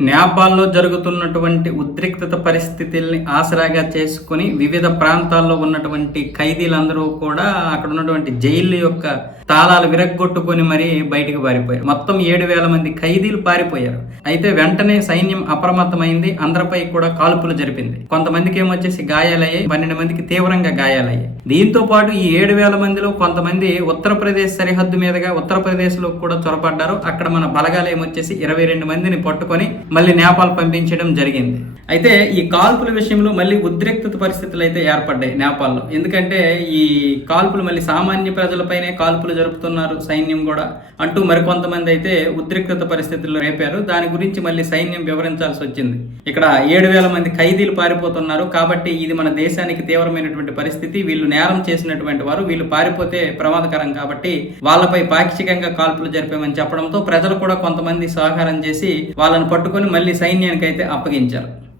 నేపాల్లో జరుగుతున్నటువంటి ఉద్రిక్తత పరిస్థితుల్ని ఆసరాగా చేసుకుని వివిధ ప్రాంతాల్లో ఉన్నటువంటి ఖైదీలందరూ కూడా అక్కడ ఉన్నటువంటి జైలు యొక్క తాళాలు విరగ్గొట్టుకొని మరీ బయటికి పారిపోయారు. మొత్తం ఏడు వేల మంది ఖైదీలు పారిపోయారు. అయితే వెంటనే సైన్యం అప్రమత్తమైంది. అందరిపై కూడా కాల్పులు జరిపింది. కొంతమందికి ఏమొచ్చేసి గాయాలయ్యాయి. పన్నెండు మందికి తీవ్రంగా గాయాలయ్యాయి. దీంతో పాటు ఈ ఏడు వేల మందిలో కొంతమంది ఉత్తరప్రదేశ్ సరిహద్దు మీదుగా ఉత్తరప్రదేశ్లో కూడా చొరపడ్డారు. అక్కడ మన బలగాలు ఏమొచ్చేసి ఇరవై రెండు మందిని పట్టుకొని మళ్ళీ నేపాల్ పంపించడం జరిగింది. అయితే ఈ కాల్పుల విషయంలో మళ్ళీ ఉద్రిక్తత పరిస్థితులు అయితే ఏర్పడ్డాయి నేపాల్లో. ఎందుకంటే ఈ కాల్పులు మళ్ళీ సామాన్య ప్రజలపైనే కాల్పులు జరుపుతున్నారు సైన్యం కూడా. అంటూ మరికొంతమంది అయితే ఉద్రిక్తత పరిస్థితుల్లో రేపారు. దాని గురించి మళ్ళీ సైన్యం వివరించాల్సి వచ్చింది. ఇక్కడ ఏడు వేల మంది ఖైదీలు పారిపోతున్నారు. కాబట్టి ఇది మన దేశానికి తీవ్రమైనటువంటి పరిస్థితి. వీళ్ళు నేరం చేసినటువంటి వారు. వీళ్ళు పారిపోతే ప్రమాదకరం కాబట్టి వాళ్ళపై పాక్షికంగా కాల్పులు జరిపామని చెప్పడంతో ప్రజలు కూడా కొంతమంది సహకారం చేసి వాళ్ళని పట్టుకొని మళ్ళీ సైన్యానికి అయితే అప్పగించారు.